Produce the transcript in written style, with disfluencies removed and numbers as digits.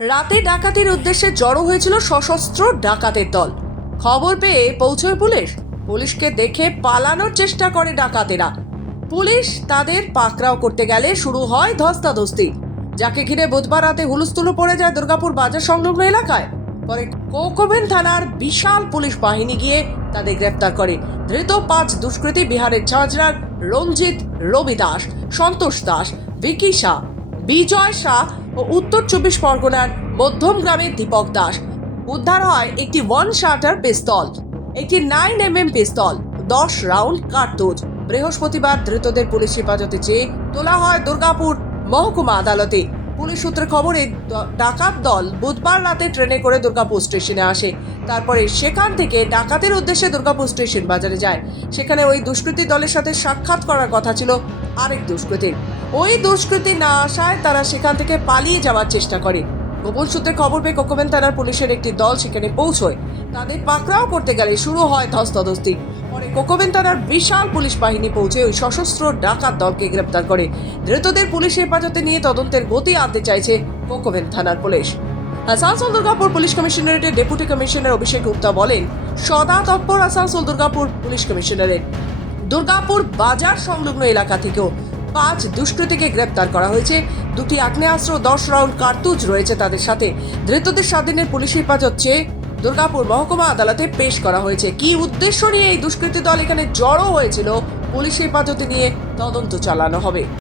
রাতে ডাকাতির উদ্দেশ্যে জড়ো হয়েছিল সশস্ত্র ডাকাতের দল। খবর পেয়ে পৌঁছয় পুলিশকে দেখে পালানোর চেষ্টা করে ডাকাতেরা। পুলিশ তাদের পাকড়াও করতে গেলে শুরু হয় ধস্তাধস্তি, যাকে ঘিরে বুধবার রাতে হুলস্থুল পড়ে যায় দুর্গাপুর বাজার সংলগ্ন এলাকায়। পরে কোকোভেন থানার বিশাল পুলিশ বাহিনী গিয়ে তাদের গ্রেফতার করে। ধৃত 5 দুষ্কৃতী বিহারের ঝাঁঝরার রঞ্জিত, রবি দাস, সন্তোষ দাস, ভিকি শাহ, বিজয় শাহ ও উত্তর 24 পরগনার মধ্যম গ্রামের দীপক দাস। উদ্ধার হয় একটি 1 শাটার পিস্তল, একটি 9mm পিস্তল, 10 রাউন্ড কার্তুজ। বৃহস্পতিবার ধৃতদের পুলিশ হেফাজতে চেয়ে তোলা হয় দুর্গাপুর মহকুমা আদালতে। পুলিশ সূত্রে খবরে ডাকাত দল বুধবার রাতে ট্রেনে করে দুর্গাপুর স্টেশনে আসে। তারপরে সেখান থেকে ডাকাতের উদ্দেশ্যে দুর্গাপুর স্টেশন বাজারে যায়। সেখানে ওই দুষ্কৃতী দলের সাথে সাক্ষাৎ করার কথা ছিল আরেক দুষ্কৃতীর। ওই দুষ্কৃতী না আসায় তারা সেখান থেকে পালিয়ে যাওয়ার চেষ্টা করে। গোপন সূত্রে খবর পেয়ে কোকোভেন থানার পুলিশের একটি দল সেখানে পৌঁছয়। তাদের পাকড়াও করতে গেলে শুরু হয় ধস্তাধস্তি। পরে কোকোভেন থানার বিশাল পুলিশ বাহিনী পৌঁছে ওই সশস্ত্র ডাকাত দলকে গ্রেপ্তার করে। ধৃতদের পুলিশ হেফাজতে নিয়ে তদন্তের গতি আনতে চাইছে কোকোভেন থানার পুলিশ। আসানসোল দুর্গাপুর পুলিশ কমিশনারেটের ডেপুটি কমিশনার অভিষেক গুপ্তা বলেন, সদা তৎপর আসানসোল দুর্গাপুর পুলিশ কমিশনারেট। দুর্গাপুর বাজার সংলগ্ন এলাকা থেকেও 5 দুষ্কৃতীকে গ্রেপ্তার করা হয়েছে। 2টি আগ্নেয়াস্ত্র, 10 রাউন্ড কার্তুজ রয়েছে তাদের সাথে। ধৃতদের 7 দিনের পুলিশ হেফাজত চেয়ে দুর্গাপুর মহকুমা আদালতে পেশ করা হয়েছে। কি উদ্দেশ্য নিয়ে এই দুষ্কৃতী দল এখানে জড়ো হয়েছিল, পুলিশ হেফাজতে নিয়ে তদন্ত চালানো হবে।